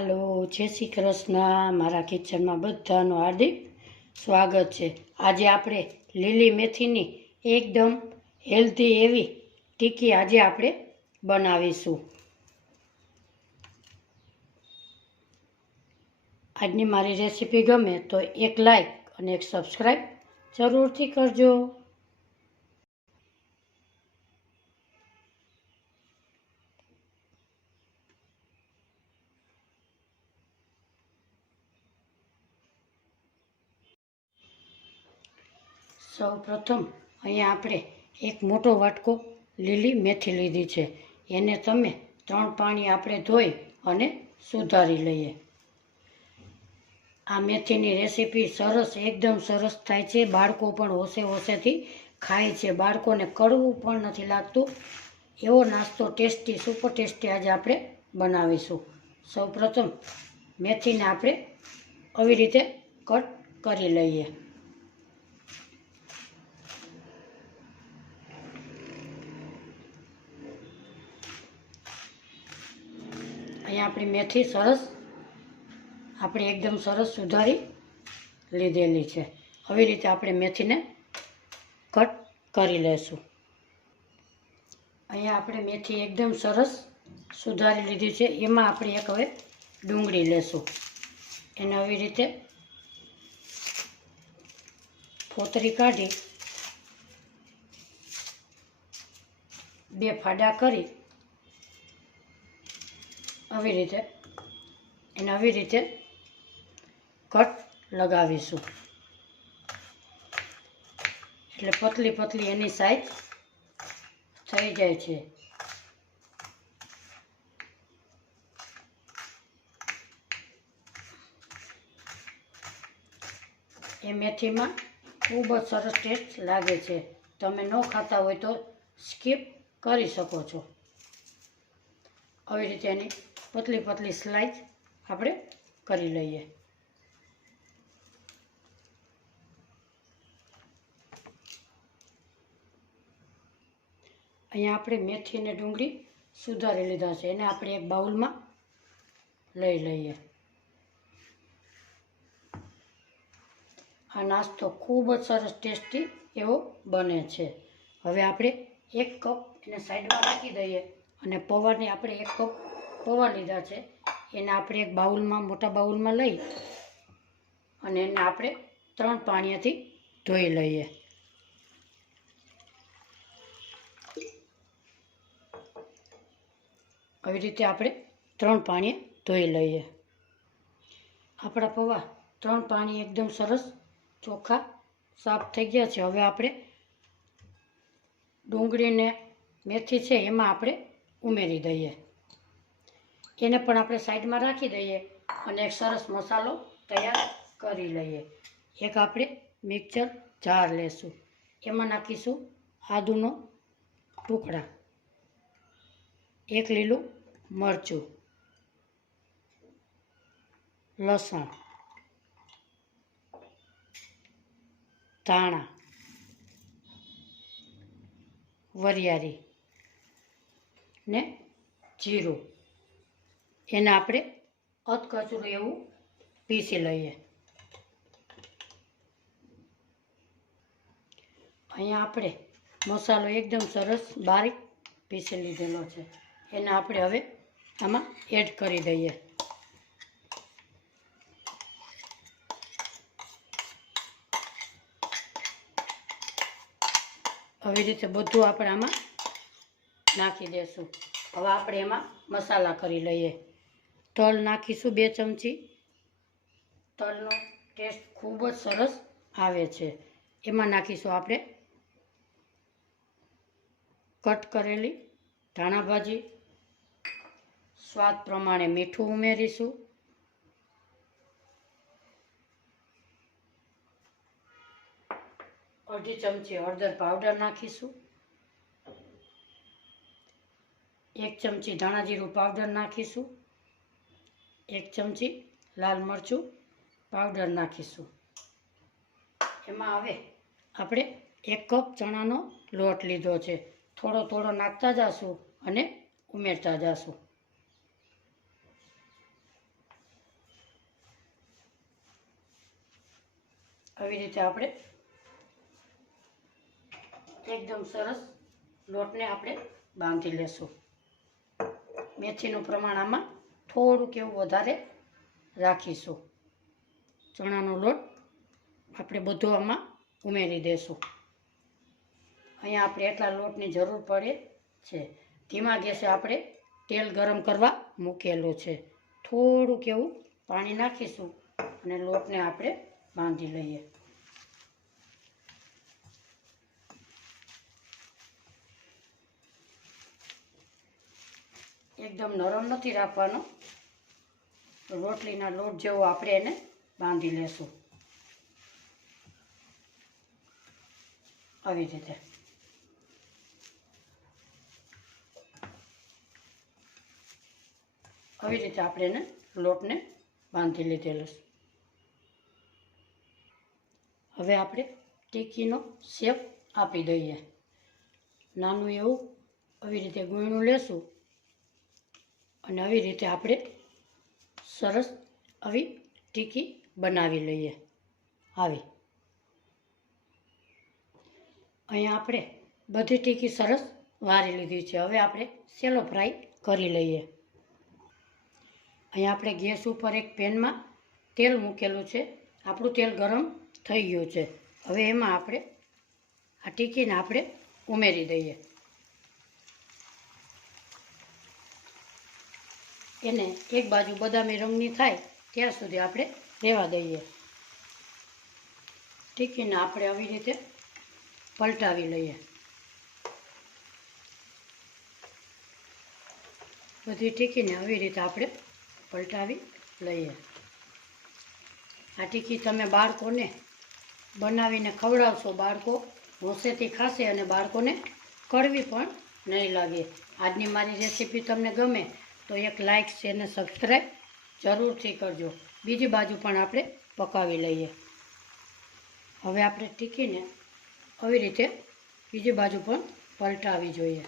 હાલો, જય શ્રી કૃષ્ણ। મારા કિચનમાં બધાનું હાર્દિક સ્વાગત છે। આજે આપણે લીલી મેથીની એકદમ હેલ્ધી એવી ટીકી આજે આપણે બનાવીશું। આજની મારી રેસીપી ગમે તો એક લાઈક અને એક સબસ્ક્રાઈબ જરૂરથી કરજો। સૌ પ્રથમ અહીંયા આપણે એક મોટો વાટકો લીલી મેથી લીધી છે। એને તમે 3 પાણી આપણે ધોઈ અને સુધારી લઈએ। આ મેથીની રેસીપી સરસ એકદમ સરસ થાય છે। બાળકો પણ હોશે હોશેથી ખાય છે। બાળકોને કડવું પણ નથી લાગતું। એવો નાસ્તો ટેસ્ટી સુપર ટેસ્ટી આજે આપણે બનાવીશું। સૌ પ્રથમ મેથીને આપણે આવી રીતે કટ કરી લઈએ। અહીંયા આપણી મેથી સરસ આપણે એકદમ સરસ સુધારી લીધેલી છે। આવી રીતે આપણે મેથીને કટ કરી લેશું। અહીંયા આપણે મેથી એકદમ સરસ સુધારી લીધી છે। એમાં આપણે એક હવે ડુંગળી લેશું। એને આવી રીતે ફોતરી કાઢી 2 ફાડા કરી આવી રીતે એને આવી રીતે કટ લગાવીશું। એટલે પતલી પતલી એની સાઈઝ થઈ જાય છે। એ મેથીમાં ખૂબ જ સરસ ટેસ્ટ લાગે છે। તમે ન ખાતા હોય તો સ્કીપ કરી શકો છો। આવી રીતે એની પતલી પતલી સ્લાઇસ આપણે કરી લઈએ। અહીંયા આપણે મેથી અને ડુંગળી સુધારી લીધા છે। એને આપણે એક બાઉલમાં લઈ લઈએ। આ નાસ્તો ખૂબ જ સરસ ટેસ્ટી એવો બને છે। હવે આપણે 1 કપ એને સાઈડમાં રાખી દઈએ અને પૌવાની આપણે 1 કપ પૌવા લીધા છે। એને આપણે એક બાઉલમાં મોટા બાઉલમાં લઈ અને એને આપણે 3 પાણીથી ધોઈ લઈએ। આવી રીતે આપણે 3 પાણી ધોઈ લઈએ। આપણા પૌવા 3 પાણી એકદમ સરસ ચોખ્ખા સાફ થઈ ગયા છે। હવે આપણે ડુંગળીને મેથી છે એમાં આપણે ઉમેરી દઈએ। એને પણ આપણે સાઈડમાં રાખી દઈએ અને એક સરસ મસાલો તૈયાર કરી લઈએ। એક આપણે મિક્સર જાર લેશું। એમાં નાખીશું આદુનો ટુકડા, 1 લીલું મરચું, લસણ, ધાણા, વરિયાળી ને જીરું। એને આપણે અધકચરું એવું પીસી લઈએ। અહીંયા આપણે મસાલો એકદમ સરસ બારીક પીસી લીધેલો છે। એને આપણે હવે આમાં એડ કરી દઈએ। આવી રીતે બધું આપણે આમાં નાખી દઈશું। હવે આપણે એમાં મસાલા કરી લઈએ। તલ નાખીશું 2 ચમચી। તલનો ટેસ્ટ ખૂબ જ સરસ આવે છે। એમાં નાખીશું આપણે કટ કરેલી ધાણા ભાજી, સ્વાદ પ્રમાણે મીઠું ઉમેરીશું। અડધી ચમચી હળદર પાવડર નાખીશું। 1 ચમચી ધાણા જીરું પાવડર નાખીશું। 1 ચમચી લાલ મરચું પાવડર નાખીશું। એમાં હવે આપણે 1 કપ ચણાનો લોટ લીધો છે। થોડો થોડો નાખતા જઈશું અને ઉમેરતા જઈશું। આવી રીતે આપણે એકદમ સરસ લોટને આપણે બાંધી લેશું. મેથીનું પ્રમાણ આમાં થોડુંક એવું વધારે રાખીશું. ચણાનો લોટ આપણે બધો આમાં ઉમેરી દઈશું. અહીંયા આપણે એટલા લોટની જરૂર પડે છે. ધીમા ગેસે આપણે તેલ ગરમ કરવા મૂકેલું છે. થોડુંક એવું પાણી નાખીશું અને લોટને આપણે બાંધી લઈએ. એકદમ નરમ નથી રાખવાનો, રોટલીના લોટ જેવો આપણે એને બાંધી લેશું. આવી રીતે આપણે એને લોટને બાંધી લીધેલો છે. હવે આપણે ટીકીનો શેપ આપી દઈએ. નાનું એવું આવી રીતે ગૂણું લેશું અને આવી રીતે આપણે સરસ આવી ટીકી બનાવી લઈએ. અહીંયા આપણે બધી ટીકી સરસ વારી લીધી છે. હવે આપણે સેલો ફ્રાય કરી લઈએ. અહીંયા આપણે ગેસ ઉપર એક પેનમાં તેલ મૂકેલું છે. આપણું તેલ ગરમ થઈ ગયું છે. હવે એમાં આપણે આ ટીકીને આપણે ઉમેરી દઈએ. એને એક બાજુ બદામી રંગની થાય ત્યાં સુધી આપણે રહેવા દઈએ. ટીકીને આપણે આવી રીતે પલટાવી લઈએ. બધી ટીકીને આવી રીતે આપણે પલટાવી લઈએ. આ ટીકી તમે બાળકોને બનાવીને ખવડાવશો, બાળકો હોંશેથી ખાશે અને બાળકોને કડવી પણ નહીં લાગે. આજની મારી રેસીપી તમને ગમે તો એક લાઇક, શેર અને સબસ્ક્રાઈબ જરૂરથી કરજો. બીજી બાજુ પણ આપણે પકાવી લઈએ. હવે આપણે ટીકીને આવી રીતે બીજી બાજુ પણ પલટાવી જોઈએ.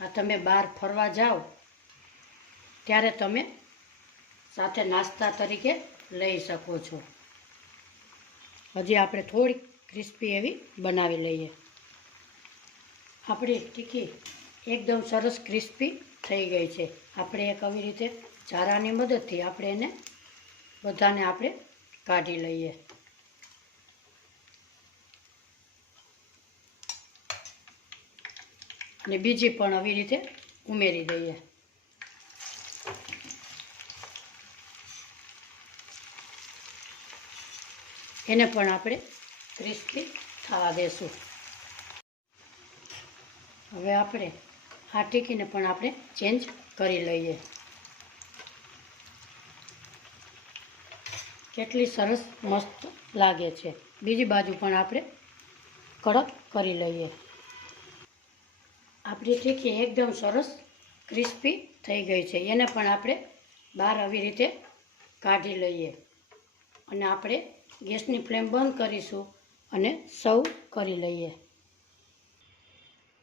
આ તમે બહાર ફરવા જાઓ ત્યારે તમે સાથે નાસ્તા તરીકે લઈ શકો છો. હજી આપણે થોડી ક્રિસ્પી એવી બનાવી લઈએ. આપણી ટીકી એકદમ સરસ ક્રિસ્પી થઈ ગઈ છે. આપણે એક આવી રીતે ચારાની મદદથી આપણે એને બધાને આપણે કાઢી લઈએ. અને બીજી પણ આવી રીતે ઉમેરી દઈએ. એને પણ આપણે ક્રિસ્પી થવા દેશું. હવે આપણે આ ટીકીને પણ આપણે ચેન્જ કરી લઈએ. કેટલી સરસ મસ્ત લાગે છે. બીજી બાજુ પણ આપણે કડક કરી લઈએ. આપણી ટીકી એકદમ સરસ ક્રિસ્પી થઈ ગઈ છે. એને પણ આપણે બહાર આવી રીતે કાઢી લઈએ અને આપણે ગેસની ફ્લેમ બંધ કરીશું અને સર્વ કરી લઈએ.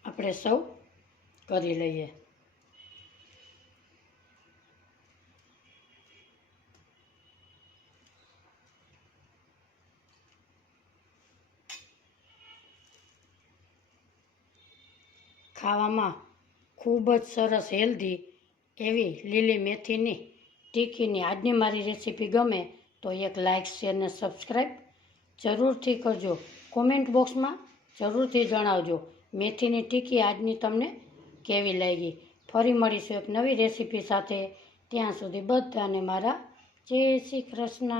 આપણે સર્વ કરી લઈએ. ખાવામાં ખૂબ જ સરસ હેલ્ધી એવી લીલી મેથીની ટીકીની આજની મારી રેસીપી ગમે તો એક લાઇક, શેર અને સબસ્ક્રાઈબ જરૂરથી કરજો. કોમેન્ટ બોક્સમાં જરૂરથી જણાવજો મેથીની ટીકી આજની તમને કેવી લાગી. ફરી મળીશું એક નવી રેસીપી સાથે. ત્યાં સુધી બધાને મારા જય શ્રી કૃષ્ણ.